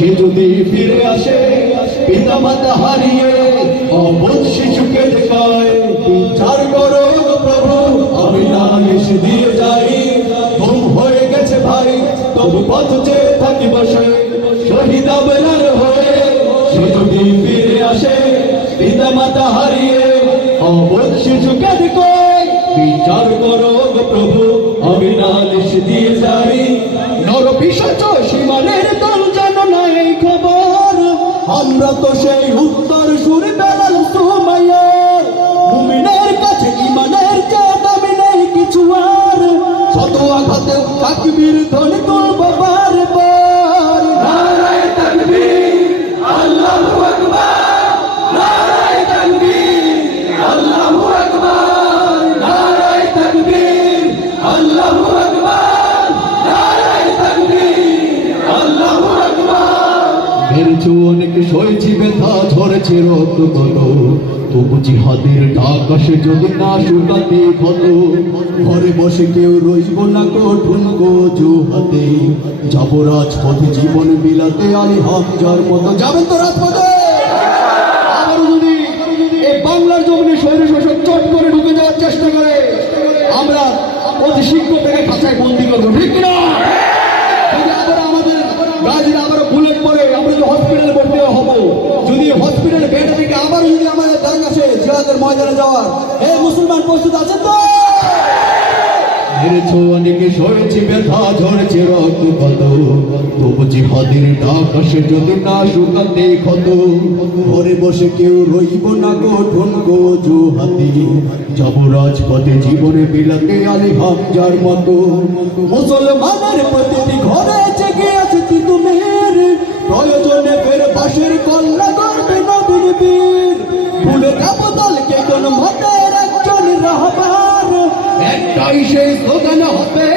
সে যদি ফিরে আসে পিতা মাতা হারিয়ে অবোধ শিশুকে দেখায় বিচার করো গো প্রভু আমি নালিশ দিয়ে যাই ঘুম হয়ে গেছে ভাই তবু পথ চেয়ে থাকি বসে শহীদ আবরার হয়ে সে যদি ফিরে আসে পিতা মাতা হারিয়ে অবোধ শিশুকে দেখায় বিচার করো গো প্রভু আমি নালিশ দিয়ে যাই নর পিশাচ সীমানের দল জানো না এই খবর আমরা তো সেই উত্তর সুর বেলাল সুমাইয়া মুমিনের কাছে ঈমানের চেয়ে দামি নেই কিছু আর শত আঘাতে তাকবীর ধ্বনি তুলব বারবার নারায়ে তাকবীর আল্লাহু আকবার নারায়ে তাকবীর আল্লাহু আকবার নারায়ে তাকবীর আল্লাহু আকবার নারায়ে তাকবীর আল্লাহু আকবার মেরেছো অনেক সয়েছি ব্যথা ঝরেছে রক্ত কত তবু জিহাদের ডাক আসে যদি না শুকাতে ক্ষত ঘরে বসে কেউ রইব না কঠুন গোজু হাতে যাবো রাজপথে জীবন বিলাতে আলী হামজার মতো যাবেন তো রাজপথে আবারও যদি এই বাংলার জমিনে স্বৈর শাসক চট করে ঢুকে যাওয়ার চেষ্টা করে আমরা অতি শীঘ্র থেকে খাঁচায় বন্দি করবো ঠিক না যদি আবার আমাদের গাজীরা আবারও বুলেট পড়ে আমরা যদি হসপিটালে ভর্তি হবো যদি হসপিটালে বেডে থেকে আবারও যদি আমাদের দাগ আসে জিহাদের ময়দানে যাওয়ার হে মুসলমান প্রস্তুত আছেন তো মেরেছো অনেকে সয়েছি ব্যথা ঝরেছে রক্ত কত তবু জিহাদের ডাক আসে যদি না শুকাতে ক্ষত ঘরে বসে কেউ রইব না কঠুন গোজু হাতে যাব রাজপথে জীবনে বিলাতে আলী হামজার মতো মুসলমানের প্রতিটি ঘরে জেগে আছে তিতুমির প্রয়োজনে ফের বাঁশের কল্লা করবে নবীর বীর ভুলে যাবো দলকে কোন মতের একজন রাহবার একটাই সেই স্লোগান হবে